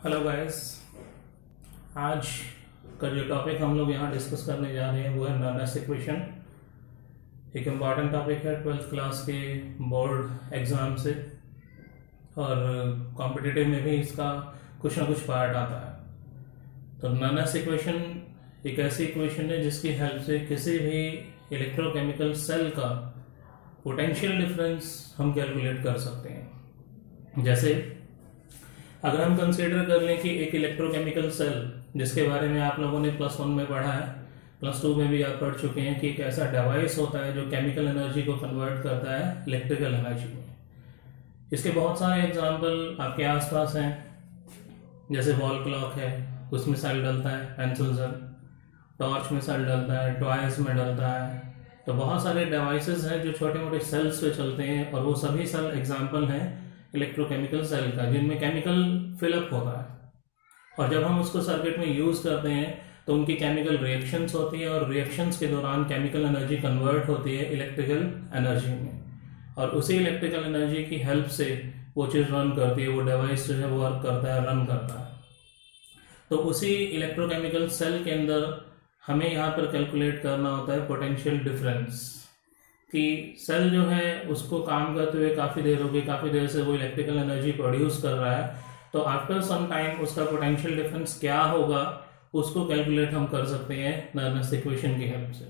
Hello guys. आज का जो टॉपिक हम लोग यहाँ डिस्कस करने जा रहे हैं वो है नर्नेस इक्वेशन। एक इम्पॉर्टेंट टॉपिक है 12th क्लास के बोर्ड एग्ज़ाम से, और कॉम्पिटिटिव में भी इसका कुछ ना कुछ पार्ट आता है। तो नर्नेस इक्वेशन एक ऐसी इक्वेशन है जिसकी हेल्प से किसी भी इलेक्ट्रोकेमिकल सेल का पोटेंशियल डिफरेंस हम कैलकुलेट कर सकते हैं। जैसे अगर हम कंसीडर कर लें कि एक इलेक्ट्रोकेमिकल सेल, जिसके बारे में आप लोगों ने +1 में पढ़ा है, +2 में भी आप पढ़ चुके हैं कि एक ऐसा डिवाइस होता है जो केमिकल एनर्जी को कन्वर्ट करता है इलेक्ट्रिकल एनर्जी में। इसके बहुत सारे एग्जाम्पल आपके आसपास हैं, जैसे वॉल क्लॉक है, उसमें सेल डलता है, पेंसिल सेल, टॉर्च में सेल डलता है, टॉयज में डलता है। तो बहुत सारे डिवाइसेस हैं जो छोटे मोटे सेल्स पे चलते हैं, और वो सभी सेल एग्जाम्पल हैं इलेक्ट्रोकेमिकल सेल का, जिनमें केमिकल फिलअप होता है। और जब हम उसको सर्किट में यूज़ करते हैं तो उनकी केमिकल रिएक्शंस होती हैं, और रिएक्शंस के दौरान केमिकल एनर्जी कन्वर्ट होती है इलेक्ट्रिकल एनर्जी में, और उसी इलेक्ट्रिकल एनर्जी की हेल्प से वो चीज़ रन करती है, वो डिवाइस जो है वो वर्क करता है, रन करता है। तो उसी इलेक्ट्रोकेमिकल सेल के अंदर हमें यहाँ पर कैलकुलेट करना होता है पोटेंशियल डिफरेंस, कि सेल जो है उसको काम करते हुए काफ़ी देर हो गई, काफ़ी देर से वो इलेक्ट्रिकल एनर्जी प्रोड्यूस कर रहा है, तो आफ्टर सम टाइम उसका पोटेंशियल डिफरेंस क्या होगा उसको कैलकुलेट हम कर सकते हैं नर्नेस इक्वेशन की हेल्प से।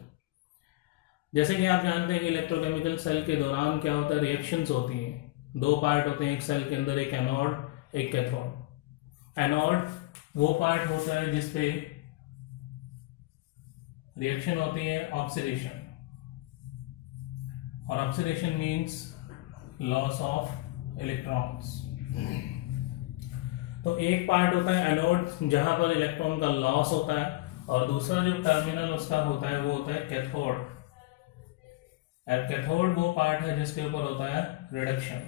जैसे कि आप जानते हैं कि इलेक्ट्रोकेमिकल सेल के दौरान क्या होता है, रिएक्शंस होती हैं। दो पार्ट होते हैं एक सेल के अंदर, एक एनोड एक कैथोड। एनोड वो पार्ट होता है जिसपे रिएक्शन होती है ऑक्सीडेशन, और oxidation means loss of electrons. तो एक पार्ट होता है एनोड जहां पर इलेक्ट्रॉन का लॉस होता है, और दूसरा जो टर्मिनल उसका होता है वो होता है कैथोड। कैथोड वो पार्ट है जिसके ऊपर होता है रिडक्शन,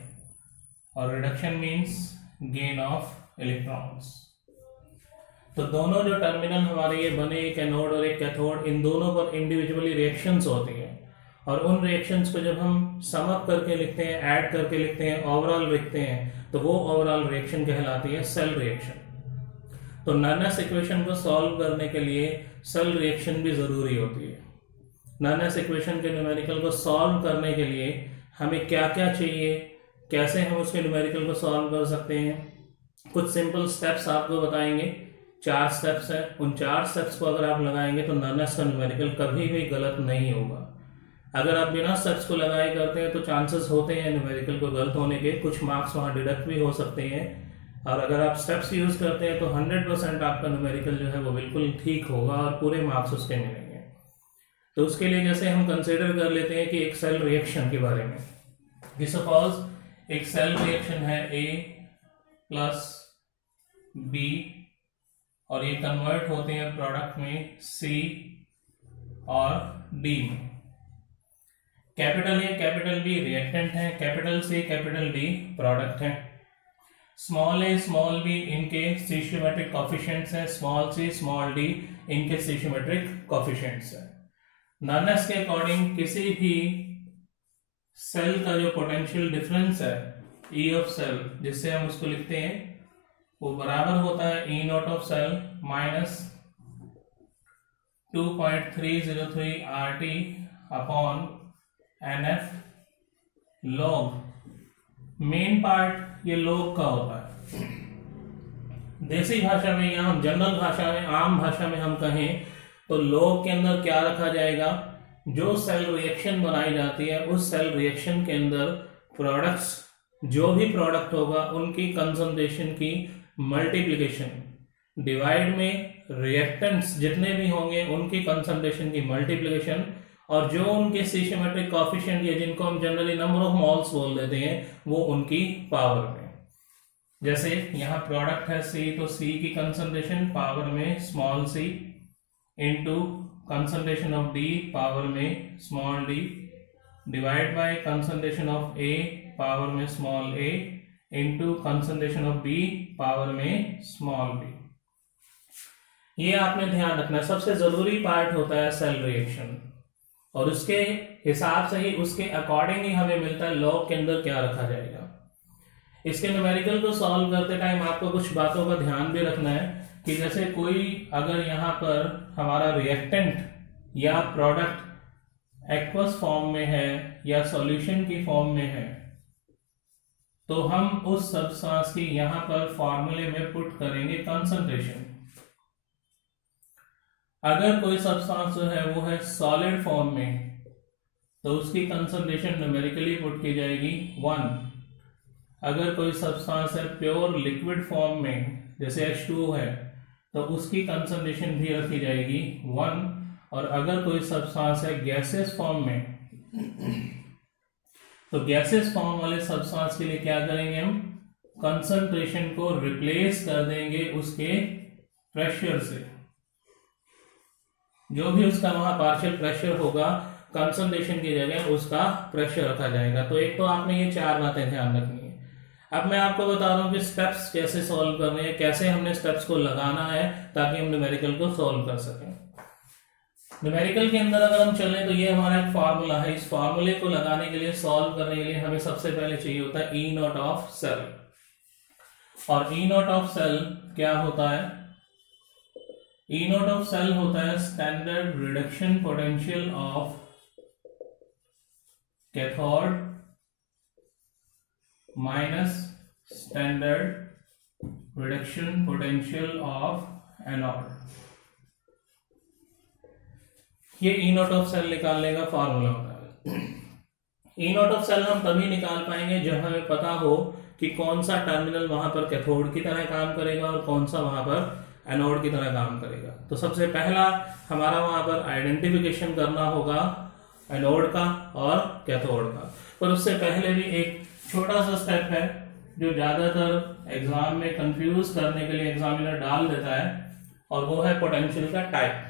और reduction means gain of electrons. तो दोनों जो टर्मिनल हमारे ये बने, एक एनोड और एक कैथोड, इन दोनों पर इंडिविजुअली रिएक्शंस होती हैं, और उन रिएक्शंस को जब हम सम अप करके लिखते हैं, ऐड करके लिखते हैं, ओवरऑल लिखते हैं, तो वो ओवरऑल रिएक्शन कहलाती है सेल रिएक्शन। तो नर्नेस इक्वेशन को सॉल्व करने के लिए सेल रिएक्शन भी जरूरी होती है। नर्नेस इक्वेशन के न्यूमेरिकल को सॉल्व करने के लिए हमें क्या क्या चाहिए, कैसे हम उसके न्यूमेरिकल को सॉल्व कर सकते हैं, कुछ सिंपल स्टेप्स आपको बताएंगे। 4 स्टेप्स हैं, उन 4 स्टेप्स को अगर आप लगाएंगे तो नर्नेस का न्यूमेरिकल कभी भी गलत नहीं होगा। अगर आप बिना स्टेप्स को लगाए करते हैं तो चांसेस होते हैं न्यूमेरिकल को गलत होने के, कुछ मार्क्स वहाँ डिडक्ट भी हो सकते हैं। और अगर आप स्टेप्स यूज करते हैं तो 100% आपका न्यूमेरिकल जो है वो बिल्कुल ठीक होगा और पूरे मार्क्स उसके मिलेंगे। तो उसके लिए जैसे हम कंसिडर कर लेते हैं कि एक सेल रिएक्शन के बारे में, कि सपोज एक सेल रिएक्शन है A प्लस B, और ये कन्वर्ट होते हैं प्रोडक्ट में C और D में। Capital A capital B reactant है, capital C capital D product है। स्मॉल a स्मॉल b इनके स्टीशियोमेट्रिक कोफिशिएंट्स हैं, स्मॉल c स्मॉल d इनके स्टीशियोमेट्रिक कोफिशिएंट्स हैं। नर्नेस के अकॉर्डिंग किसी भी सेल का जो पोटेंशियल डिफरेंस है E ऑफ सेल, जिससे हम उसको लिखते हैं, वो बराबर होता है E naught of cell minus 2.303 RT upon NF log। Main part ये log का होता है। देसी भाषा में या हम जनरल भाषा में, आम भाषा में हम कहें तो log के अंदर क्या रखा जाएगा, जो सेल रिएक्शन बनाई जाती है उस सेल रिएक्शन के अंदर प्रोडक्ट्स, जो भी प्रोडक्ट होगा उनकी कंसंट्रेशन की मल्टीप्लिकेशन, डिवाइड में रिएक्टेंट्स जितने भी होंगे उनकी कंसंट्रेशन की मल्टीप्लिकेशन, और जो उनके स्टीशियोमेट्रिक कोफिशिएंट या जिनको हम जनरली नंबर ऑफ मोल्स बोल देते हैं वो उनकी पावर में। जैसे यहाँ प्रोडक्ट है C, तो C की कंसंट्रेशन पावर में small c into concentration of D power में small d divide by concentration of A power में small a into concentration of B power में स्मॉल b। ये आपने ध्यान रखना, सबसे जरूरी पार्ट होता है सेल रिएक्शन, और उसके हिसाब से ही, उसके अकॉर्डिंग ही हमें मिलता है लॉग के अंदर क्या रखा जाएगा। इसके न्यूमेरिकल को सॉल्व करते टाइम आपको कुछ बातों का ध्यान भी रखना है कि जैसे कोई अगर यहाँ पर हमारा रिएक्टेंट या प्रोडक्ट एक्वस फॉर्म में है या सॉल्यूशन की फॉर्म में है तो हम उस सब्सटेंस की यहां पर फॉर्मूले में पुट करेंगे कंसंट्रेशन। अगर कोई सब्सटेंस जो है वो है सॉलिड फॉर्म में तो उसकी कंसंट्रेशन न्यूमेरिकली पुट की जाएगी 1। अगर कोई सब्सटेंस है प्योर लिक्विड फॉर्म में जैसे H2O है तो उसकी कंसंट्रेशन भी रखी जाएगी 1। और अगर कोई सब्सटेंस है गैसेस फॉर्म में तो गैसेस फॉर्म वाले सब्सटेंस के लिए क्या करेंगे, हम कंसंट्रेशन को रिप्लेस कर देंगे उसके प्रेशर से। जो भी उसका वहां पार्शियल प्रेशर होगा कंसंट्रेशन की जगह उसका प्रेशर रखा जाएगा। तो एक तो आपने ये 4 बातें ध्यान रखनी है। अब मैं आपको बता रहा हूं कि स्टेप्स कैसे सॉल्व करने हैं, कैसे हमने स्टेप्स को लगाना है ताकि हम न्यूमेरिकल को सॉल्व कर सकें। न्यूमेरिकल के अंदर अगर हम चलें तो ये हमारा एक फार्मूला है। इस फार्मूले को लगाने के लिए, सॉल्व करने के लिए हमें सबसे पहले चाहिए होता है ई नॉट ऑफ सेल। और ई नॉट ऑफ सेल क्या होता है, ई नॉट ऑफ सेल होता है standard reduction potential of cathode minus standard reduction potential of anode. ये ई नॉट ऑफ सेल निकालने का फार्मूला होता है। ई नॉट ऑफ सेल हम तभी निकाल पाएंगे जब हमें पता हो कि कौन सा टर्मिनल वहां पर कैथोड की तरह काम करेगा और कौन सा वहां पर एनोड की तरह काम करेगा। तो सबसे पहला हमारा वहां पर आइडेंटिफिकेशन करना होगा एनोड का और कैथोड का। पर उससे पहले भी एक छोटा सा स्टेप है जो ज्यादातर एग्जाम में कंफ्यूज करने के लिए एग्जामिनर डाल देता है, और वो है पोटेंशियल का टाइप।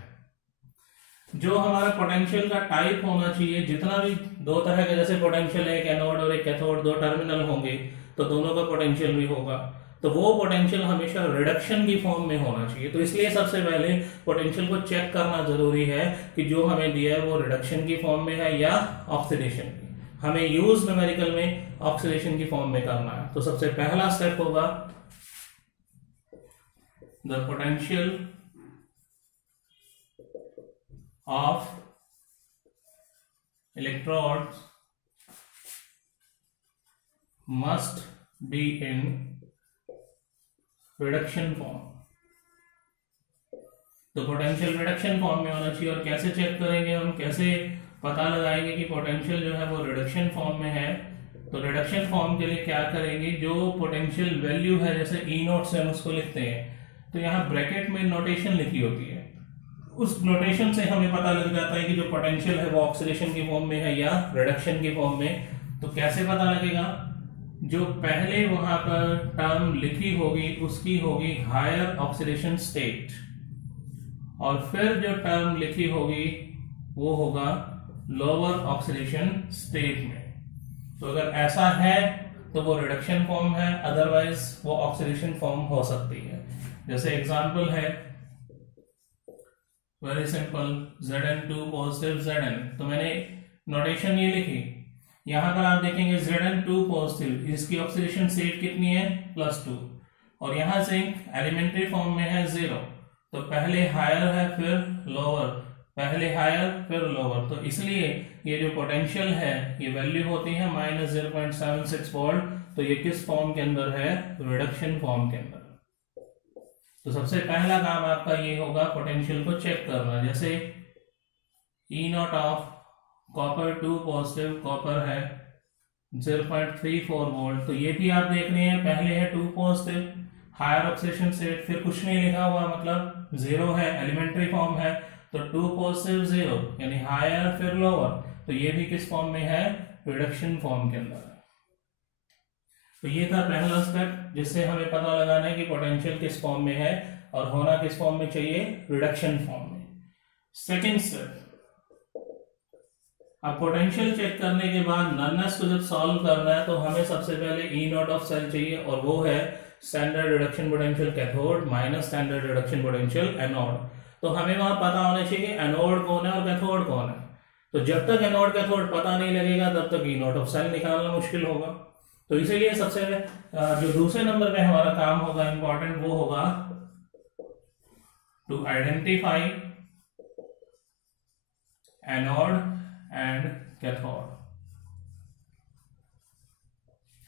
जो हमारा पोटेंशियल का टाइप होना चाहिए, जितना भी दो तरह के जैसे पोटेंशियल है, एक एनोड और एक कैथोड, दो टर्मिनल होंगे तो दोनों का पोटेंशियल भी होगा, तो वो पोटेंशियल हमेशा रिडक्शन की फॉर्म में होना चाहिए। तो इसलिए सबसे पहले पोटेंशियल को चेक करना जरूरी है कि जो हमें दिया है वो रिडक्शन की फॉर्म में है या ऑक्सीडेशन की। हमें यूज न्यूमेरिकल में ऑक्सीडेशन की फॉर्म में करना है। तो सबसे पहला स्टेप होगा the potential of electrodes must be in reduction form। तो पोटेंशियल रिडक्शन फॉर्म में होना चाहिए। और कैसे चेक करेंगे हम, कैसे पता लगाएंगे कि पोटेंशियल जो है वो रिडक्शन फॉर्म में है। तो रिडक्शन फॉर्म के लिए क्या करेंगे, जो पोटेंशियल वैल्यू है जैसे ई नॉट से हम उसको लिखते हैं, तो यहाँ ब्रैकेट में नोटेशन लिखी होती है, उस नोटेशन से हमें पता लग जाता है कि जो पोटेंशियल है वो ऑक्सीडेशन की फॉर्म में है या रिडक्शन की फॉर्म में। तो कैसे पता लगेगा, जो पहले वहां पर टर्म लिखी होगी उसकी होगी हायर ऑक्सीडेशन स्टेट, और फिर जो टर्म लिखी होगी वो होगा लोअर ऑक्सीडेशन स्टेट में। तो अगर ऐसा है तो वो रिडक्शन फॉर्म है, अदरवाइज वो ऑक्सीडेशन फॉर्म हो सकती है। जैसे एग्जांपल है very simple, Zn2 positive Zn, तो मैंने नोटेशन ये लिखी, यहां पर आप देखेंगे Zn2 पॉजिटिव, इसकी ऑक्सीडेशन स्टेट कितनी है +2, और यहां से एलिमेंट्री फॉर्म में है 0, तो पहले हायर है फिर लोअर, पहले हायर फिर लोअर। तो इसलिए ये जो पोटेंशियल है ये वैल्यू होती है -0.76 वोल्ट। तो ये किस फॉर्म के अंदर है, रिडक्शन फॉर्म के अंदर। तो सबसे पहला काम आपका ये होगा पोटेंशियल को चेक करना। जैसे E naught of copper 2 positive, copper है 0.34 वोल्ट, तो ये भी आप देख रहे हैं पहले है 2 पॉजिटिव, हायर ऑक्सीडेशन स्टेट, फिर कुछ नहीं लिखा हुआ मतलब 0 है, एलिमेंट्री फॉर्म है, तो 2 पॉजिटिव 0 यानी हायर फिर लोअर, तो ये भी किस फॉर्म में है, रिडक्शन फॉर्म के अंदर है। तो ये था पहला स्टेप जिससे हमें पता लगाना है कि पोटेंशियल किस फॉर्म में है और होना किस फॉर्म में चाहिए, रिडक्शन फॉर्म में। सेकंड स्टेप, अब पोटेंशियल चेक करने के बाद नॉननेस को जब सॉल्व करना है तो हमें सबसे पहले ई नॉट ऑफ सेल चाहिए, और वो है standard reduction potential cathode minus standard reduction potential anode. तो हमें वहां पता होना चाहिए कि एनोड कौन है और कैथोड कौन है। तो जब तक एनोड कैथोड पता नहीं लगेगा तब तक ई नॉट ऑफ सेल निकालना मुश्किल होगा। तो इसीलिए सबसे जो दूसरे नंबर पे हमारा काम होगा इंपॉर्टेंट, वो होगा to identify anode and cathode.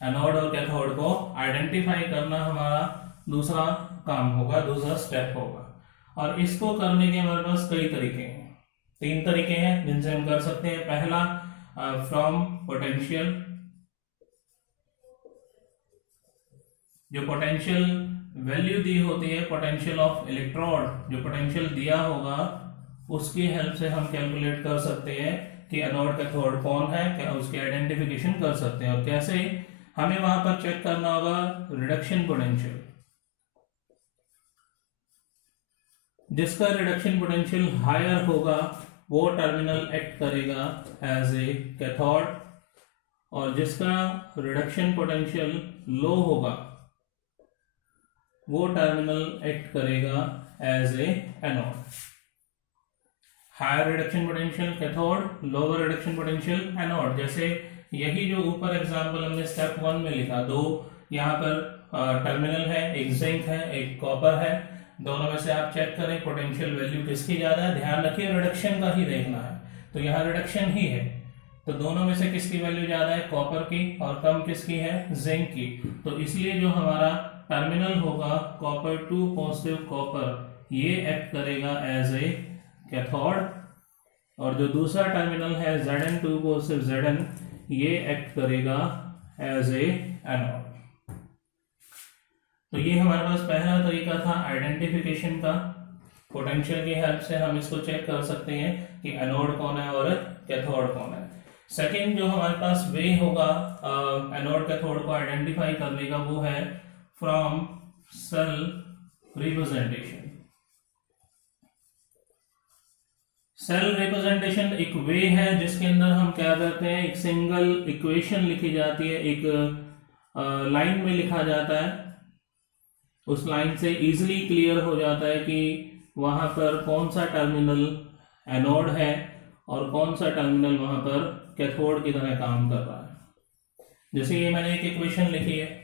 Anode और कैथोड को आइडेंटिफाई करना हमारा दूसरा काम होगा, दूसरा स्टेप होगा। और इसको करने के हमारे पास कई तरीके हैं, 3 तरीके हैं जिनसे हम कर सकते हैं। पहला फ्रॉम पोटेंशियल, जो पोटेंशियल वैल्यू दी होती है, पोटेंशियल ऑफ इलेक्ट्रोड, जो पोटेंशियल दिया होगा उसकी हेल्प से हम कैलकुलेट कर सकते हैं कि एनोड कैथोड कौन है, क्या उसकी आइडेंटिफिकेशन कर सकते हैं। और कैसे, हमें वहां पर चेक करना होगा रिडक्शन पोटेंशियल। जिसका रिडक्शन पोटेंशियल हायर होगा वो टर्मिनल एक्ट करेगा एज ए कैथोड, और जिसका रिडक्शन पोटेंशियल लो होगा वो टर्मिनल एक्ट करेगा as a anode. Higher reduction potential cathode, lower reduction potential anode. जैसे यही जो ऊपर एग्जांपल हमने स्टेप 1 में लिखा, 2 यहाँ पर टर्मिनल है, एक जिंक है, एक कॉपर है, दोनों में से आप चेक करें पोटेंशियल वैल्यू किसकी ज्यादा है। ध्यान रखिए रिडक्शन का ही देखना है, तो यहाँ रिडक्शन ही है, तो दोनों में से किसकी वैल्यू ज्यादा है, कॉपर की, और कम किसकी है, जिंक की। तो इसलिए जो हमारा टर्मिनल होगा कॉपर टू पॉजिटिव कॉपर, ये एक्ट करेगा एज ए कैथोड, और जो दूसरा टर्मिनल है Zn टू पॉजिटिव Zn, ये एक्ट करेगा एज ए एनोड। तो ये हमारे पास पहला तरीका था आइडेंटिफिकेशन का। पोटेंशियल की हेल्प से हम इसको चेक कर सकते हैं कि एनोड कौन है और कैथोड कौन है। सेकंड जो हमारे पास वे होगा एनोड कैथोड को आइडेंटिफाई करने का, वो है from cell representation. Cell representation एक वे है जिसके अंदर हम क्या करते हैं, एक सिंगल इक्वेशन लिखी जाती है, एक लाइन में लिखा जाता है। उस लाइन से इजीली क्लियर हो जाता है कि वहां पर कौन सा टर्मिनल एनोड है और कौन सा टर्मिनल वहां पर कैथोड की तरह काम कर रहा है। जैसे ये मैंने एक इक्वेशन लिखी है,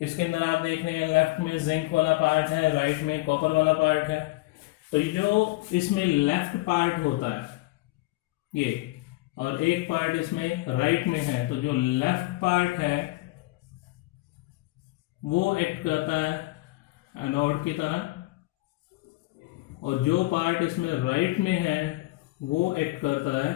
इसके अंदर आप देख रहे हैं लेफ्ट में जिंक वाला पार्ट है, राइट में कॉपर वाला पार्ट है। तो जो इसमें लेफ्ट पार्ट होता है ये, और एक पार्ट इसमें राइट में है, तो जो लेफ्ट पार्ट है वो एक्ट करता है एनोड की तरह, और जो पार्ट इसमें राइट में है वो एक्ट करता है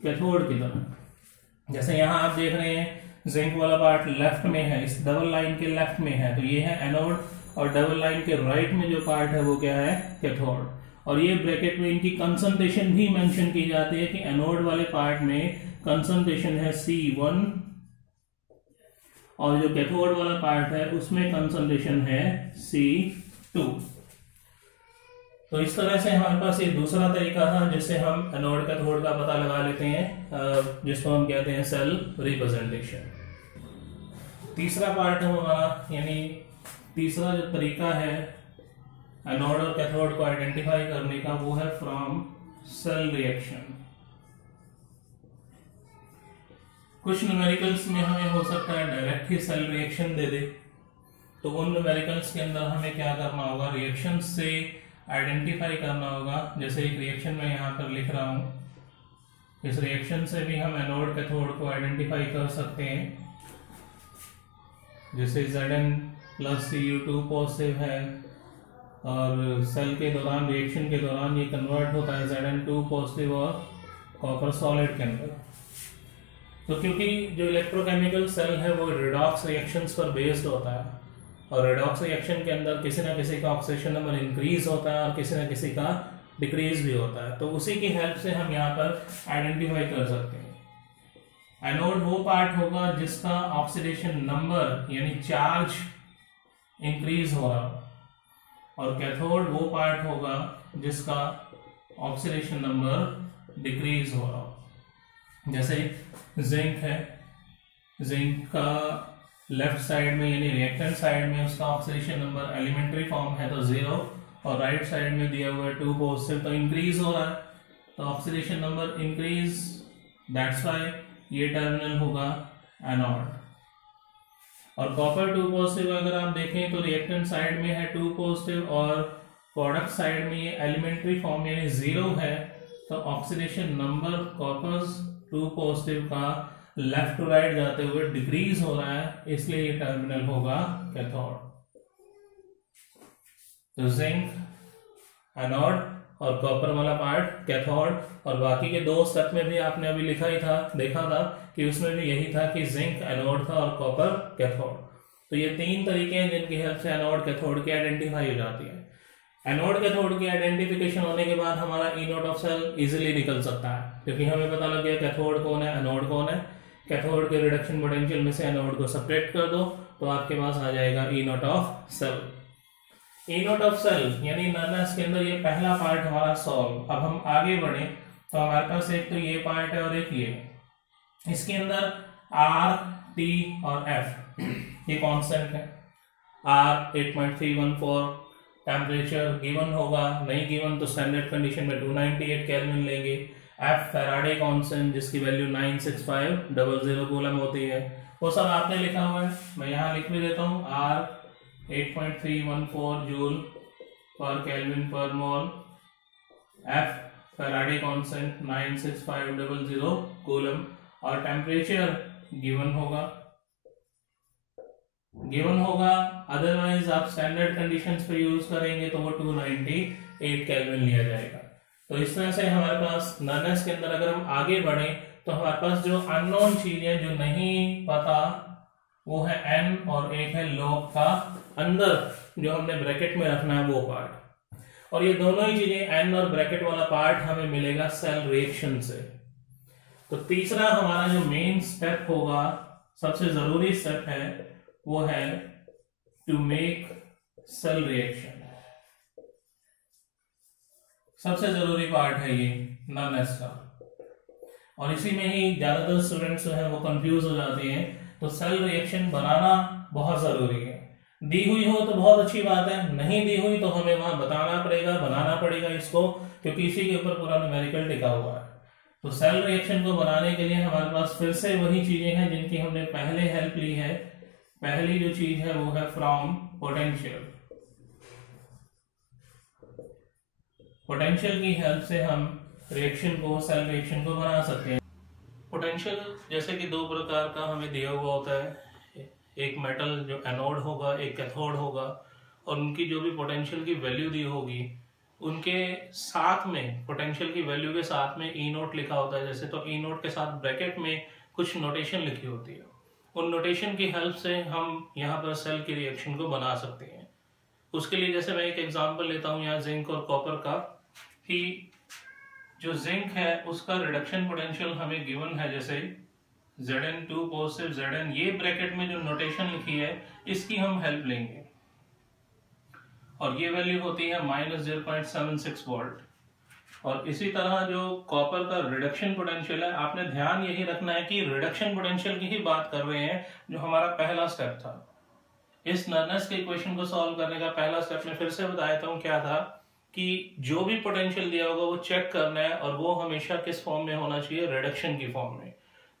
कैथोड की तरह। जैसे यहां आप देख रहे हैं जिंक वाला पार्ट लेफ्ट में है, इस डबल लाइन के लेफ्ट में है, तो ये है एनोड, और डबल लाइन के राइट में जो पार्ट है वो क्या है, कैथोड। और ये ब्रैकेट में इनकी कंसंट्रेशन भी मेंशन की जाती है कि एनोड वाले पार्ट में कंसंट्रेशन है C1, और जो कैथोड वाला पार्ट है उसमें कंसंट्रेशन है C2। तो इस तरह से हमारे पास ये दूसरा तरीका था जिससे हम एनोड कैथोड का पता लगा लेते हैं, जिसको हम कहते हैं सेल रिप्रेजेंटेशन। तीसरा पार्ट हमारा, यानी तीसरा जो तरीका है एनोड और कैथोड को आइडेंटिफाई करने का, वो है फ्रॉम सेल रिएक्शन। कुछ न्यूमेरिकल्स में हमें हो सकता है डायरेक्ट ही सेल रिएक्शन दे दे, तो उन न्यूमेरिकल्स के अंदर हमें क्या करना होगा, रिएक्शन से आइडेंटिफाई करना होगा। जैसे एक रिएक्शन मैं यहाँ पर लिख रहा हूँ, इस रिएक्शन से भी हम एनोड कैथोड को आइडेंटिफाई कर सकते हैं। जैसे Zn प्लस Cu2 पॉजिटिव है, और सेल के दौरान, रिएक्शन के दौरान ये कन्वर्ट होता है Zn2 पॉजिटिव और कॉपर सॉलिड के अंदर। तो क्योंकि जो इलेक्ट्रोकेमिकल सेल है वो रिडॉक्स रिएक्शंस पर बेस्ड होता है, और रिडॉक्स रिएक्शन के अंदर किसी न किसी का ऑक्सीडेशन नंबर इंक्रीज होता है और किसी न किसी का डिक्रीज भी होता है। तो उसी की हेल्प से हम यहाँ पर आइडेंटिफाई कर सकते हैं। एनोड वो पार्ट होगा जिसका ऑक्सीडेशन नंबर यानी चार्ज इंक्रीज हो रहा हो, और कैथोड वो पार्ट होगा जिसका ऑक्सीडेशन नंबर डिक्रीज हो रहा हो। जैसे जिंक है, जिंक का लेफ्ट साइड में यानी रिएक्टेंट साइड में उसका ऑक्सीडेशन नंबर एलिमेंट्री फॉर्म है तो 0, और राइट साइड में दिया हुआ है 2 पॉजिटिव, तो इंक्रीज हो रहा है, तो oxidation number increase, that's why ये टर्मिनल होगा एनोड। और कॉपर 2 पॉजिटिव अगर आप देखें तो रिएक्टेंट साइड में है 2 पॉजिटिव और प्रोडक्ट साइड में ये एलिमेंट्री फॉर्म यानी 0 है, तो ऑक्सीडेशन नंबर कॉपर 2 पॉजिटिव का लेफ्ट टू राइट जाते हुए डिक्रीज हो रहा है, इसलिए ये टर्मिनल होगा कैथोड। तो जिंक एनोड और कॉपर वाला पार्ट कैथोड, और बाकी के 2 स्टेप में भी आपने अभी लिखा ही था, देखा था कि उसमें भी यही था कि जिंक एनोड था और कॉपर कैथोड। तो ये 3 तरीके हैं जिनकी हेल्प से एनोड कैथोड की आइडेंटिफाई हो जाती है। एनोड कैथोड की आइडेंटिफिकेशन होने के बाद हमारा ई नोट ऑफ सेल इजीली निकल सकता है, क्योंकि हमें पता लग गया कैथोड कौन है, एनोड कौन है। कैथोड के रिडक्शन पोटेंशियल में से एनोड को सब्ट्रैक्ट कर दो तो आपके पास आ जाएगा E naught of cell. E naught of cell यानी नर्नस के अंदर ये पहला पार्ट हमारा सॉल्व। अब हम आगे बढ़े तो हमारे पास एक तो ये पार्ट है और एक ये, इसके अंदर आर, टी और एफ ये कांस्टेंट है। आर 8.314 टेम्परेचर गिवन होगा, नहीं गिवन तो स्टैंडर्ड कंडीशन में 298 केल्विन लेंगे। एफ फैराडे कांस्टेंट जिसकी वैल्यू 96500 कूलम होती है, वो सब आपने लिखा हुआ है, मैं यहाँ लिख भी देता हूँ। आर 8.314 जूल पर केल्विन पर मोल, एफ फैराडे कांस्टेंट 96500 कूलम, और टेम्परेचर गिवन होगा अदरवाइज आप स्टैंडर्ड कंडीशंस पे यूज करेंगे तो वो 298 केल्विन लिया जाएगा। तो इस तरह से हमारे पास नर्नस के अंदर अगर हम आगे बढ़े तो हमारे पास जो अननोन चीजें जो नहीं पता वो है एन, और एक है लॉग का अंदर जो हमने ब्रैकेट में रखना है वो पार्ट, और ये दोनों ही चीजें एन और ब्रैकेट वाला पार्ट हमें मिलेगा सेल रिएक्शन से। तो तीसरा हमारा जो मेन स्टेप होगा, सबसे जरूरी स्टेप है, वो है टू मेक सेल रिएक्शन। सबसे जरूरी पार्ट है ये नर्नस का, और इसी में ही ज्यादातर स्टूडेंट्स जो है वो कंफ्यूज हो जाते हैं। तो सेल रिएक्शन बनाना बहुत जरूरी है, दी हुई हो तो बहुत अच्छी बात है, नहीं दी हुई तो हमें वहां बताना पड़ेगा, बनाना पड़ेगा इसको, क्योंकि इसी के ऊपर पूरा न्यूमेरिकल टिका हुआ है। तो सेल रिएक्शन को बनाने के लिए हमारे पास फिर से वही चीजें हैं जिनकी हमने पहले हेल्प ली है। पहली जो चीज है वो है फ्रॉम पोटेंशियल। पोटेंशियल की हेल्प से हम रिएक्शन को, सेल रिएक्शन को बना सकते हैं। पोटेंशियल जैसे कि 2 प्रकार का हमें दिया हुआ होता है, एक मेटल जो एनोड होगा, एक कैथोड होगा, और उनकी जो भी पोटेंशियल की वैल्यू दी होगी उनके साथ में, पोटेंशियल की वैल्यू के साथ में ई नोट लिखा होता है जैसे, तो ई नोट के साथ ब्रैकेट में कुछ नोटेशन लिखी होती है। उन नोटेशन की हेल्प से हम यहाँ पर सेल की रिएक्शन को बना सकते हैं। उसके लिए जैसे मैं एक एग्जांपल लेता हूँ यहाँ जिंक और कॉपर का, कि जो जिंक है उसका रिडक्शन पोटेंशियल हमें गिवन है, जैसे Zn2 पॉजिटिव Zn, ये ब्रैकेट में जो नोटेशन लिखी है इसकी हम हेल्प लेंगे, और ये वैल्यू होती है -0.76 वोल्ट। और इसी तरह जो कॉपर का रिडक्शन पोटेंशियल है, आपने ध्यान यही रखना है कि रिडक्शन पोटेंशियल की ही बात कर रहे हैं, जो हमारा पहला स्टेप था। इस नर्नस के इक्वेशन को सॉल्व करने का पहला स्टेप में फिर से बता देता हूं क्या था, कि जो भी पोटेंशियल दिया होगा वो चेक करना है, और वो हमेशा किस फॉर्म में होना चाहिए, रिडक्शन की फॉर्म में।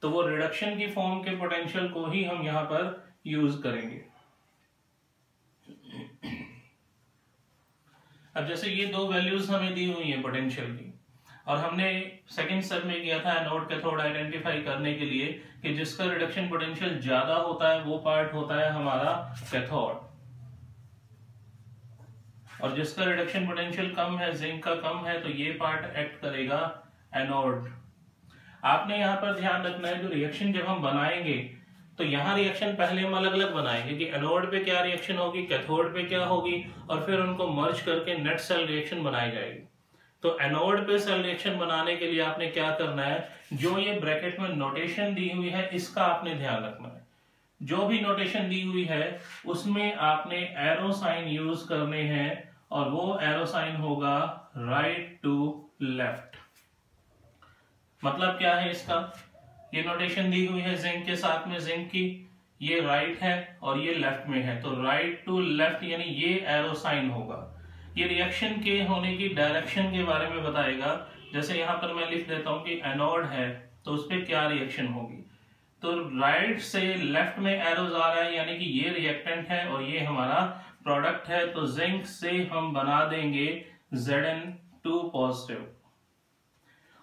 तो वो रिडक्शन की फॉर्म के पोटेंशियल को ही हम यहां पर यूज करेंगे। अब जैसे ये 2 वैल्यूज हमें दी हुई है पोटेंशियल की, और हमने सेकंड स्टेप में किया था एनोड कैथोड आइडेंटिफाई करने के लिए कि जिसका रिडक्शन पोटेंशियल ज्यादा होता है वो पार्ट होता है हमारा कैथोड, और जिसका रिडक्शन पोटेंशियल कम है, जिंक का कम है, तो ये पार्ट एक्ट करेगा एनोड। आपने यहाँ पर ध्यान रखना है, जो रिएक्शन जब हम बनाएंगे तो यहाँ रिएक्शन पहले हम अलग अलग बनाएंगे कि एनोड पे क्या रिएक्शन होगी, कैथोड पे क्या होगी, और फिर उनको मर्ज करके नेट सेल रिएक्शन बनाई जाएगी। तो एनोड पे सेल रिएक्शन बनाने के लिए आपने क्या करना है, जो ये ब्रैकेट में नोटेशन दी हुई है इसका आपने ध्यान रखना है। जो भी नोटेशन दी हुई है उसमें आपने एरो साइन यूज करने हैं, और वो एरो साइन होगा राइट टू लेफ्ट। मतलब क्या है इसका, ये नोटेशन दी हुई है जिंक के साथ में, जिंक की ये राइट है और ये लेफ्ट में है, तो राइट टू लेफ्ट यानी ये एरो साइन होगा। ये रिएक्शन के होने की डायरेक्शन के बारे में बताएगा। जैसे यहाँ पर मैं लिख देता हूं कि एनोड है तो उस पर क्या रिएक्शन होगी, तो राइट से लेफ्ट में एरोज आ रहा है, यानी कि ये रिएक्टेंट है और ये हमारा प्रोडक्ट है। तो जिंक से हम बना देंगे Zn2 पॉजिटिव,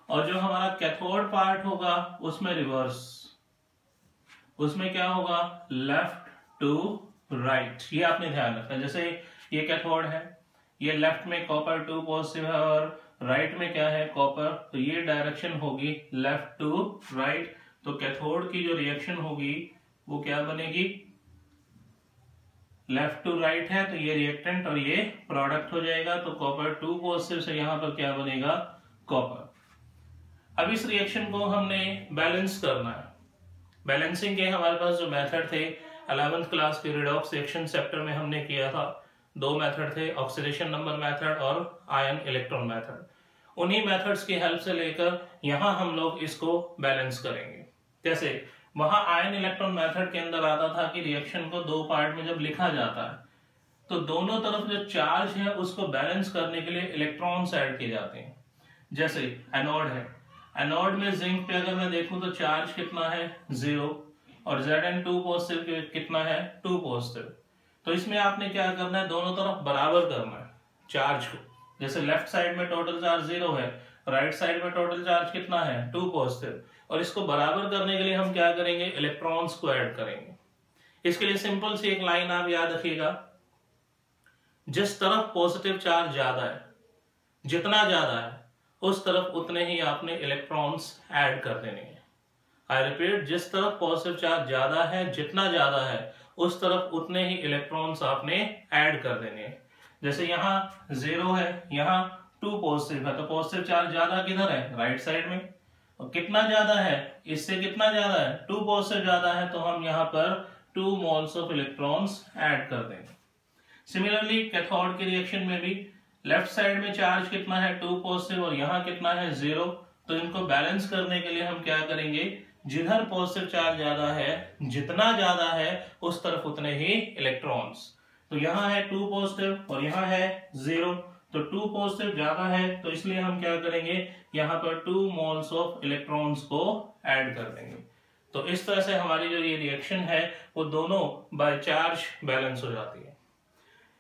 और जो हमारा कैथोड पार्ट होगा उसमें रिवर्स, उसमें क्या होगा, लेफ्ट टू राइट। ये आपने ध्यान रखना। जैसे ये कैथोड है, ये लेफ्ट में कॉपर 2 पॉजिटिव है और राइट में क्या है, कॉपर, तो ये डायरेक्शन होगी लेफ्ट टू राइट। तो कैथोड की जो रिएक्शन होगी वो क्या बनेगी, लेफ्ट टू राइट है, तो ये रिएक्टेंट और ये प्रोडक्ट हो जाएगा। तो कॉपर 2 पॉजिटिव से यहां पर क्या बनेगा, कॉपर। अब इस रिएक्शन को हमने बैलेंस करना है। बैलेंसिंग के हमारे पास जो मेथड थे 11th क्लास के रिडॉक्स रिएक्शन चैप्टर में हमने किया था, 2 मेथड थे, ऑक्सीडेशन नंबर मेथड और आयन इलेक्ट्रॉन मेथड। उन्हीं मेथड्स की हेल्प से लेकर यहां हम लोग इसको बैलेंस करेंगे। जैसे वहां आयन इलेक्ट्रॉन मेथड के अंदर आता था कि रिएक्शन को 2 पार्ट में जब लिखा जाता है तो दोनों तरफ जो चार्ज है उसको बैलेंस करने के लिए इलेक्ट्रॉन्स ऐड किए जाते हैं। जैसे एनोड है, एनोड में जिंक पे अगर मैं देखूं तो चार्ज कितना है, 0, और Zn2 पॉजिटिव कितना है, 2 पॉजिटिव। तो इसमें आपने क्या करना है, दोनों तरफ बराबर करना है चार्ज को। जैसे लेफ्ट साइड में टोटल चार्ज 0 है, राइट साइड में टोटल चार्ज कितना है, 2 पॉजिटिव, और इसको बराबर करने के लिए हम क्या करेंगे, इलेक्ट्रॉन्स को ऐड करेंगे। इसके लिए सिंपल सी एक लाइन आप याद रखिएगा, जिस तरफ पॉजिटिव चार्ज ज्यादा है, जितना ज्यादा है उस तरफ उतने ही आपने इलेक्ट्रॉन्स ऐड कर देने हैं। आई रिपीट, जिस तरफ पॉजिटिव चार्ज ज्यादा है, जितना ज्यादा है उस तरफ उतने ही इलेक्ट्रॉन्स आपने ऐड कर देने हैं। जैसे यहाँ 0 है, यहाँ 2 पॉजिटिव है, तो पॉजिटिव चार्ज ज्यादा किधर है, राइट साइड में, और कितना ज्यादा है, इससे कितना ज्यादा है, 2 पॉजिटिव ज्यादा है, तो हम यहाँ पर 2 मोल्स ऑफ इलेक्ट्रॉन्स ऐड कर देंगे। सिमिलरली कैथोड की रिएक्शन में भी लेफ्ट साइड में चार्ज कितना है, 2 पॉजिटिव, और यहाँ कितना है, 0, तो इनको बैलेंस करने के लिए हम क्या करेंगे, जिधर पॉजिटिव चार्ज ज्यादा है, जितना ज्यादा है उस तरफ उतने ही इलेक्ट्रॉन्स। तो यहाँ है 2 पॉजिटिव और यहाँ है 0, तो 2 पॉजिटिव ज्यादा है, तो इसलिए हम क्या करेंगे, यहाँ पर 2 मोल्स ऑफ इलेक्ट्रॉन्स को ऐड कर देंगे। तो इस तरह से हमारी जो ये रिएक्शन है वो दोनों बाय चार्ज बैलेंस हो जाती है।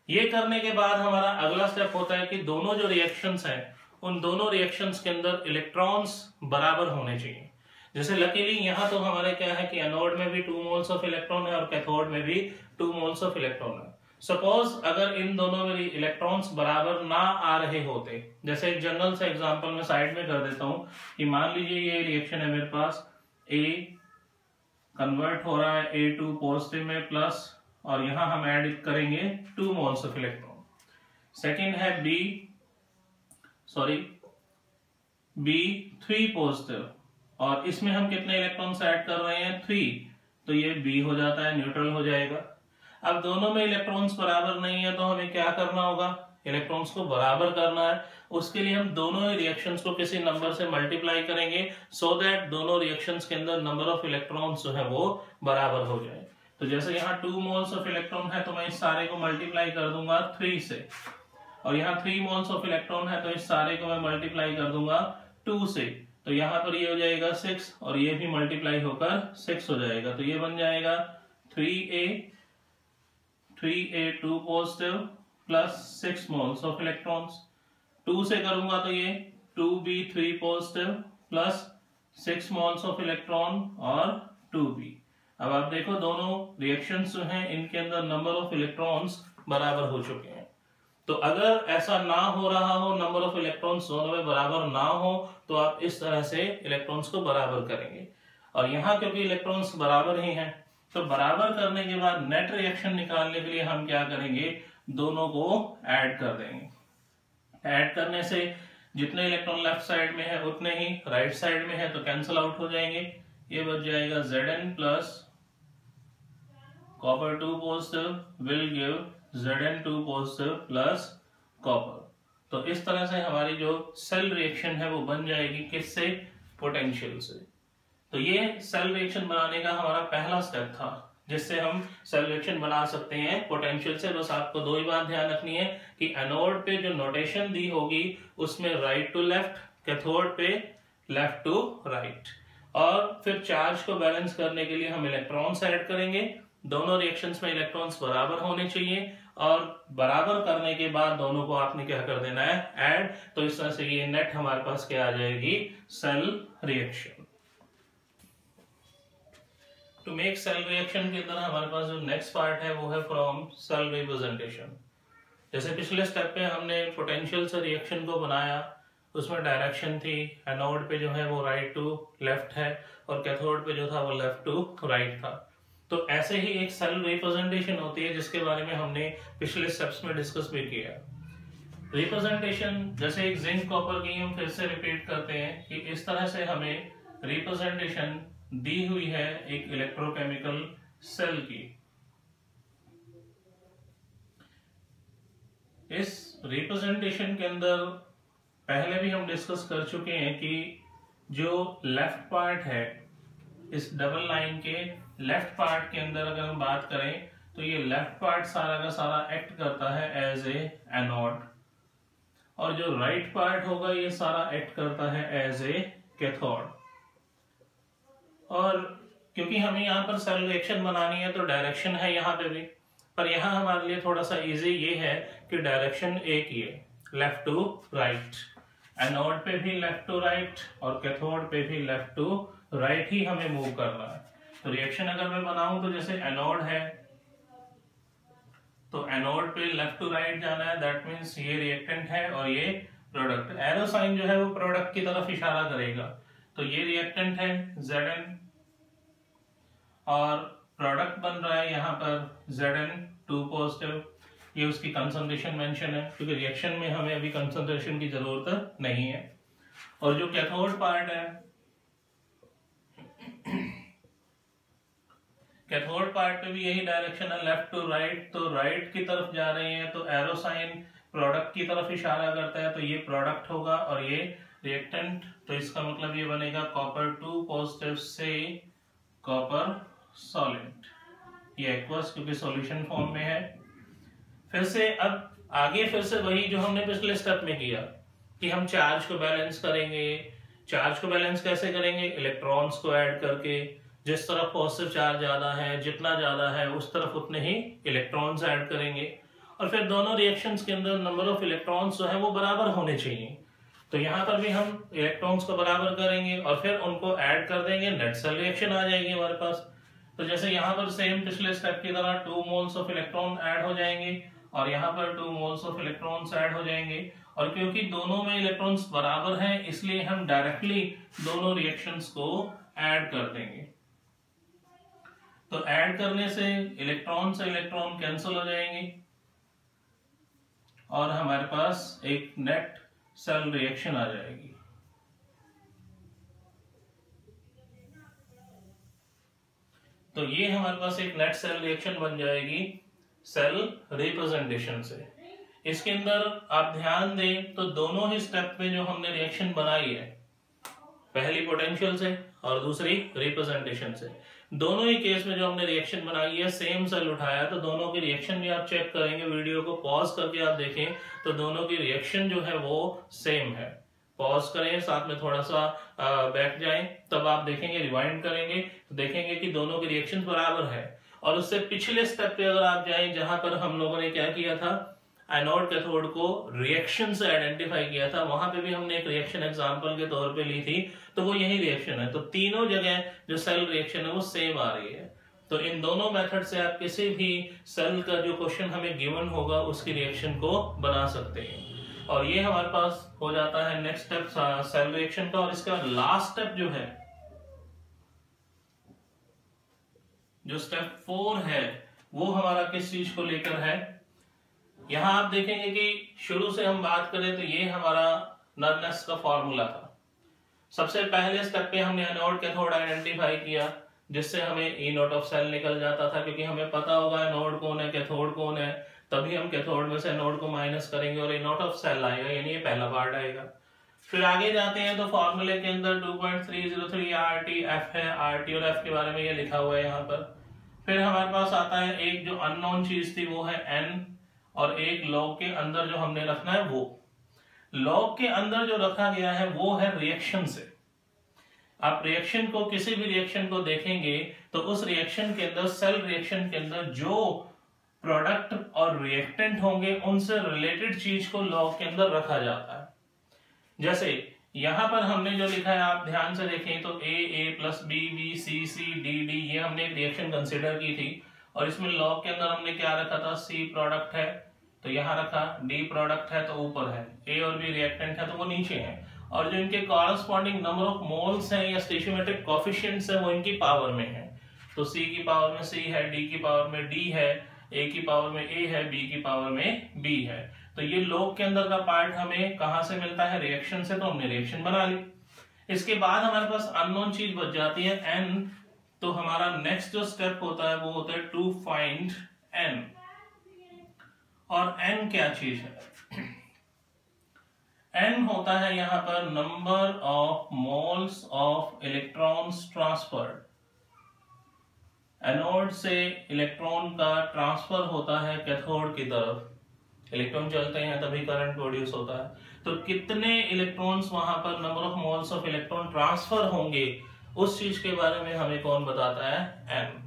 ये करने के बाद हमारा अगला स्टेप होता है कि दोनों जो रिएक्शंस हैं उन दोनों रिएक्शंस के अंदर इलेक्ट्रॉन्स बराबर होने चाहिए। जैसे लकीली यहाँ तो हमारे क्या है कि एनोड में भी 2 मोल्स ऑफ इलेक्ट्रॉन है और कैथोड में भी 2 मोल्स ऑफ इलेक्ट्रॉन है। सपोज अगर इन दोनों में इलेक्ट्रॉन्स बराबर ना आ रहे होते, जैसे एक जनरल से एग्जांपल में साइड में कर देता हूं कि मान लीजिए ये रिएक्शन है मेरे पास, A कन्वर्ट हो रहा है A2 पॉजिटिव में प्लस, और यहां हम ऐड करेंगे 2 मोल्स ऑफ इलेक्ट्रॉन। सेकेंड है B3 पॉजिटिव, और इसमें हम कितने इलेक्ट्रॉन्स ऐड कर रहे हैं, 3, तो ये B हो जाता है, न्यूट्रल हो जाएगा। अब दोनों में इलेक्ट्रॉन्स बराबर नहीं है तो हमें क्या करना होगा, इलेक्ट्रॉन्स को बराबर करना है। उसके लिए हम दोनों ही रिएक्शंस को किसी नंबर से मल्टीप्लाई करेंगे सो दैट दोनों रिएक्शंस के अंदर नंबर ऑफ इलेक्ट्रॉन्स जो है वो बराबर हो जाए। तो जैसे यहाँ 2 मोल्स ऑफ इलेक्ट्रॉन है तो मैं इस सारे को मल्टीप्लाई कर दूंगा 3 से, और यहाँ 3 मोल्स ऑफ इलेक्ट्रॉन है तो इस सारे को मैं मल्टीप्लाई कर दूंगा 2 से, तो यहाँ पर ये हो जाएगा 6 और ये भी मल्टीप्लाई होकर 6 हो जाएगा। तो ये बन जाएगा 3A2 positive plus 6 moles of electrons. 2 से करूंगा तो ये 2B3 positive plus 6 moles of electron और 2B। अब आप देखो दोनों रिएक्शंस जो हैं इनके अंदर नंबर ऑफ इलेक्ट्रॉन्स बराबर हो चुके हैं। तो अगर ऐसा ना हो रहा हो, नंबर ऑफ इलेक्ट्रॉन्स दोनों में बराबर ना हो, तो आप इस तरह से इलेक्ट्रॉन्स को बराबर करेंगे। और यहाँ क्योंकि इलेक्ट्रॉन्स बराबर ही हैं तो बराबर करने के बाद नेट रिएक्शन निकालने के लिए हम क्या करेंगे, दोनों को ऐड कर देंगे। ऐड करने से जितने इलेक्ट्रॉन लेफ्ट साइड में है उतने ही राइट साइड में है तो कैंसिल आउट हो जाएंगे। ये बच जाएगा Zn plus copper 2 positive will give Zn2 positive plus copper. तो इस तरह से हमारी जो सेल रिएक्शन है वो बन जाएगी किससे, पोटेंशियल से। तो ये सेल रिएक्शन बनाने का हमारा पहला स्टेप था जिससे हम सेल रिएक्शन बना सकते हैं पोटेंशियल से। बस आपको 2 ही बात ध्यान रखनी है कि एनोड पे जो नोटेशन दी होगी उसमें राइट टू लेफ्ट, कैथोड पे लेफ्ट टू राइट। और फिर चार्ज को बैलेंस करने के लिए हम इलेक्ट्रॉन्स ऐड करेंगे। दोनों रिएक्शंस में इलेक्ट्रॉन्स बराबर होने चाहिए और बराबर करने के बाद दोनों को आपने क्या कर देना है, ऐड। तो इस तरह से ये नेट हमारे पास क्या आ जाएगी, cell reaction. To make cell reaction के अंदर हमारे पास जो नेक्स्ट पार्ट है वो है फ्रॉम सेल रिप्रेजेंटेशन। जैसे पिछले स्टेप पे हमने पोटेंशियल से रिएक्शन को बनाया, उसमें डायरेक्शन थी, एनोड पे जो है वो राइट टू लेफ्ट है और कैथोड पे जो था वो लेफ्ट टू राइट था। तो ऐसे ही एक सेल रिप्रेजेंटेशन होती है जिसके बारे में हमने पिछले स्टेप्स में डिस्कस भी किया। रिप्रेजेंटेशन जैसे एक जिंक कॉपर की हम फिर से रिपीट करते हैं कि इस तरह से हमें रिप्रेजेंटेशन दी हुई है एक इलेक्ट्रोकेमिकल सेल की। इस रिप्रेजेंटेशन के अंदर पहले भी हम डिस्कस कर चुके हैं कि जो लेफ्ट पार्ट है, इस डबल लाइन के लेफ्ट पार्ट के अंदर अगर हम बात करें तो ये लेफ्ट पार्ट सारा का सारा एक्ट करता है एज ए एनोड, और जो राइट पार्ट होगा ये सारा एक्ट करता है एज ए कैथोड। और क्योंकि हमें यहाँ पर सेल रिएक्शन बनानी है तो डायरेक्शन है यहाँ पे भी, पर यहाँ हमारे लिए थोड़ा सा इजी ये है कि डायरेक्शन एक ही है, लेफ्ट टू राइट। एनोड पे भी लेफ्ट टू राइट और कैथोड पे भी लेफ्ट टू राइट ही हमें मूव करना है। तो रिएक्शन अगर मैं बनाऊं तो जैसे एनोड है तो एनोड पे लेफ्ट टू राइट जाना है, दैट मींस ये रिएक्टेंट है और ये प्रोडक्ट। एरो साइन जो है वो प्रोडक्ट की तरफ इशारा करेगा, तो ये रिएक्टेंट है Zn और प्रोडक्ट बन रहा है यहाँ पर Zn2 पॉजिटिव। ये उसकी कंसंट्रेशन मेंशन है क्योंकि रिएक्शन में हमें अभी कंसंट्रेशन की जरूरत नहीं है। और जो कैथोड पार्ट है, कैथोड पार्ट पे भी यही डायरेक्शन है, लेफ्ट टू राइट, तो राइट की तरफ जा रहे हैं तो एरो साइन प्रोडक्ट की तरफ इशारा करता है, तो ये प्रोडक्ट होगा और ये रिएक्टेंट। तो इसका मतलब ये बनेगा कॉपर 2 पॉजिटिव से कॉपर सॉलिड, ये एक्वस क्योंकि सॉल्यूशन फॉर्म में है। फिर से अब आगे फिर से वही जो हमने पिछले स्टेप में किया कि हम चार्ज को बैलेंस करेंगे। चार्ज को बैलेंस कैसे करेंगे, इलेक्ट्रॉन्स को ऐड करके। जिस तरफ पॉजिटिव चार्ज ज्यादा है, जितना ज्यादा है उस तरफ उतने ही इलेक्ट्रॉन्स ऐड करेंगे। और फिर दोनों रिएक्शंस के अंदर नंबर ऑफ इलेक्ट्रॉन्स जो है वो बराबर होने चाहिए। तो यहाँ पर भी हम इलेक्ट्रॉन्स को बराबर करेंगे और फिर उनको ऐड कर देंगे, नेट सेल रिएक्शन आ जाएगी हमारे पास। तो जैसे यहाँ पर सेम पिछले स्टेप की तरह 2 मोल्स ऑफ इलेक्ट्रॉन ऐड हो जाएंगे और यहाँ पर 2 मोल्स ऑफ इलेक्ट्रॉन्स ऐड हो जाएंगे। और क्योंकि दोनों में इलेक्ट्रॉन्स बराबर हैं इसलिए हम डायरेक्टली दोनों रिएक्शंस को ऐड कर देंगे। तो ऐड करने से इलेक्ट्रॉन से इलेक्ट्रॉन कैंसिल हो जाएंगे और हमारे पास एक नेट सेल रिएक्शन आ जाएगी। तो ये हमारे पास एक नेट सेल रिएक्शन बन जाएगी सेल रिप्रेजेंटेशन से। इसके अंदर आप ध्यान दें तो दोनों ही स्टेप में जो हमने रिएक्शन बनाई है, पहली पोटेंशियल से और दूसरी रिप्रेजेंटेशन से, दोनों ही केस में जो हमने रिएक्शन बनाई है सेम सेल उठाया, तो दोनों की रिएक्शन भी आप चेक करेंगे, वीडियो को पॉज करके आप देखें तो दोनों की रिएक्शन जो है वो सेम है। पॉज करें, साथ में थोड़ा सा बैठ जाएं, तब आप देखेंगे, रिवाइंड करेंगे तो देखेंगे कि दोनों की रिएक्शन बराबर है। और उससे पिछले स्टेप पे अगर आप जाएं जहां पर हम लोगों ने क्या किया था, एनोड कैथोड को रिएक्शन से आइडेंटिफाई किया था, वहां पे भी हमने एक रिएक्शन एग्जांपल के तौर पे ली थी, तो वो यही रिएक्शन है। तो तीनों जगह जो सेल रिएक्शन है वो सेम आ रही है। तो इन दोनों मेथड से आप किसी भी सेल का जो क्वेश्चन हमें गिवन होगा उसकी रिएक्शन को बना सकते हैं। और ये हमारे पास हो जाता है नेक्स्ट स्टेप सेल रिएक्शन का। और इसका लास्ट स्टेप जो है, जो स्टेप 4 है, वो हमारा किस चीज को लेकर है। यहां आप देखेंगे कि शुरू से हम बात करें तो ये हमारा नर्नेस का फॉर्मूला था। सबसे पहले स्टेप पे हमने एनोड कैथोड आइडेंटिफाई किया, जिससे हमें ई नोट ऑफ सेल निकल जाता था, क्योंकि हमें पता होगा एनोड कौन है कैथोड कौन है, तभी हम कैथोड में से एनोड को माइनस करेंगे और ई नोट ऑफ सेल आएगा, यानी ये पहला पार्ट आएगा। फिर आगे जाते हैं तो फॉर्मूले के अंदर 2.303 RT F है, RT और F के बारे में ये लिखा हुआ है यहाँ पर। फिर हमारे पास आता है एक जो अननोन चीज थी वो है N, और एक लॉग के अंदर जो हमने रखना है वो लॉग के अंदर जो रखा गया है वो है रिएक्शन से। आप रिएक्शन को, किसी भी रिएक्शन को देखेंगे तो उस रिएक्शन के अंदर, सेल रिएक्शन के अंदर जो प्रोडक्ट और रिएक्टेंट होंगे उनसे रिलेटेड चीज को लॉग के अंदर रखा जाता है। जैसे यहां पर हमने जो लिखा है आप ध्यान से देखें तो A plus B, B C, C D D, ये हमने एक रिएक्शन कंसिडर की थी और इसमें लॉग के अंदर हमने क्या रखा था, सी प्रोडक्ट है तो यहां रखा, डी प्रोडक्ट है तो ऊपर है, ए और बी रिएक्टेंट है तो वो नीचे है, और जो इनके कॉरस्पॉन्डिंग नंबर ऑफ मोल्स हैं या स्टोइचियोमेट्रिक कोएफिशिएंट्स हैं वो इनकी पावर में है। तो सी की पावर में सी है, डी की पावर में डी है, ए की पावर में ए है, बी की पावर में बी है। तो ये लॉग के अंदर का पार्ट हमें कहां से मिलता है, रिएक्शन से, तो हमने रिएक्शन बना ली। इसके बाद हमारे पास अननोन चीज बच जाती है एन, तो हमारा नेक्स्ट जो स्टेप होता है वो होता है टू फाइंड एन। और एन क्या चीज है, एन होता है यहां पर number of moles of electrons transferred. Anode से इलेक्ट्रॉन का ट्रांसफर होता है कैथोड की तरफ, इलेक्ट्रॉन चलते हैं तभी करंट प्रोड्यूस होता है। तो कितने इलेक्ट्रॉन्स वहां पर, number of moles of electron transfer होंगे, उस चीज के बारे में हमें कौन बताता है, एन।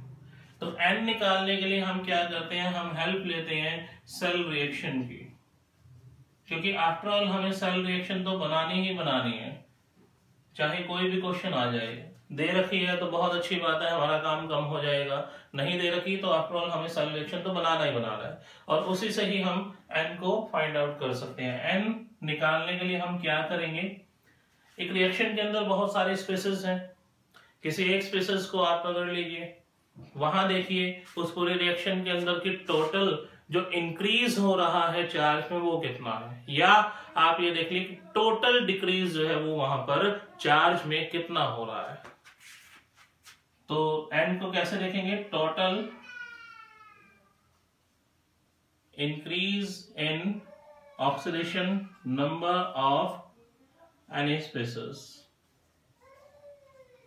तो एन निकालने के लिए हम क्या करते हैं, हम हेल्प लेते हैं सेल रिएक्शन की, क्योंकि आफ्टर ऑल हमें सेल रिएक्शन तो बनानी ही बनानी है, चाहे कोई भी क्वेश्चन आ जाए। दे रखी है तो बहुत अच्छी बात है, हमारा काम कम हो जाएगा, नहीं दे रखी तो आफ्टर ऑल हमें सेल रिएक्शन तो बनाना ही बनाना है, और उसी से ही हम एन को फाइंड आउट कर सकते हैं। एन निकालने के लिए हम क्या करेंगे, एक रिएक्शन के अंदर बहुत सारे स्पेसेस हैं, किसी एक स्पेसेस को आप पकड़ लीजिए, वहां देखिए उस पूरे रिएक्शन के अंदर की टोटल जो इंक्रीज हो रहा है चार्ज में वो कितना है, या आप ये देख लीजिए टोटल डिक्रीज जो है वो वहां पर चार्ज में कितना हो रहा है। तो एन को कैसे देखेंगे, total increase in oxidation number of any spaces.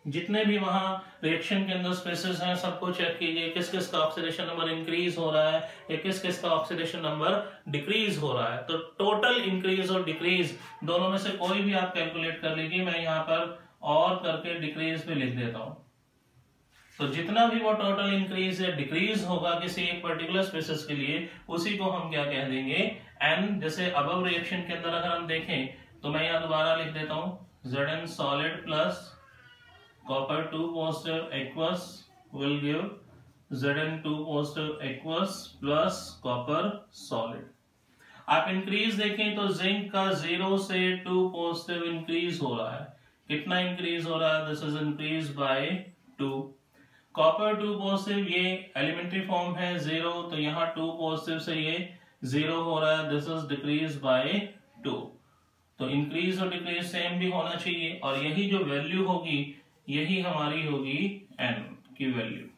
जितने भी वहां रिएक्शन के अंदर स्पेसेस हैं सबको चेक कीजिए, किस किस का ऑक्सीडेशन नंबर इंक्रीज हो रहा है या किस किस का ऑक्सीडेशन नंबर डिक्रीज हो रहा है। तो टोटल इंक्रीज और डिक्रीज दोनों में से कोई भी आप कैलकुलेट कर लीजिए, मैं यहाँ पर और करके डिक्रीज भी लिख देता हूं। तो जितना भी वो टोटल इंक्रीज या डिक्रीज होगा किसी एक पर्टिकुलर स्पेसिस के लिए, उसी को हम क्या कह देंगे, एन। जैसे अबव रिएक्शन के अंदर अगर हम देखें तो मैं यहाँ दोबारा लिख देता हूं, Zn solid plus copper 2 positive aqueous will give Zn 2 positive aqueous plus copper solid। आप इंक्रीज देखें तो जिंक का 0 से 2 पॉजिटिव इंक्रीज हो रहा है, कितना इंक्रीज हो रहा है, this is increase by 2। Copper 2 positive, ये एलिमेंट्री फॉर्म है 0, तो यहाँ 2 पॉजिटिव से ये 0 हो रहा है, दिस इज डिक्रीज बाय 2। तो इंक्रीज और डिक्रीज सेम भी होना चाहिए, और यही जो वैल्यू होगी यही हमारी होगी एन की वैल्यू।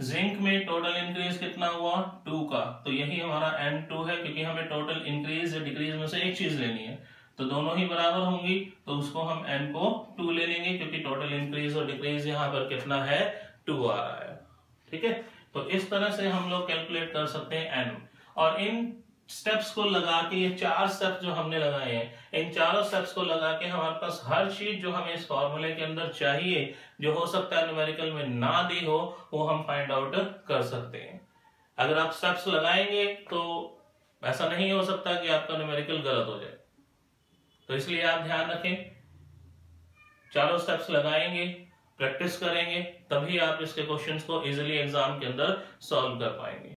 जिंक में टोटल इंक्रीज कितना हुआ, 2 का, तो यही हमारा N2 है, क्योंकि हमें टोटल इंक्रीज या डिक्रीज में से एक चीज लेनी है, तो दोनों ही बराबर होंगी, तो उसको हम N को 2 ले लेंगे, क्योंकि टोटल इंक्रीज और डिक्रीज यहाँ पर कितना है, 2 आ रहा है। ठीक है, तो इस तरह से हम लोग कैलकुलेट कर सकते हैं N। और इन स्टेप्स को लगा के, ये 4 स्टेप्स जो हमने लगाए हैं, इन चारों स्टेप्स को लगा के हमारे पास हर चीज जो हमें इस फॉर्मूले के अंदर चाहिए, जो हो सकता है न्यूमेरिकल में ना दी हो, वो हम फाइंड आउट कर सकते हैं। अगर आप स्टेप्स लगाएंगे तो ऐसा नहीं हो सकता कि आपका न्यूमेरिकल गलत हो जाए, तो इसलिए आप ध्यान रखें, चारों स्टेप्स लगाएंगे, प्रैक्टिस करेंगे, तभी आप इसके क्वेश्चंस को इजीली एग्जाम के अंदर सॉल्व कर पाएंगे।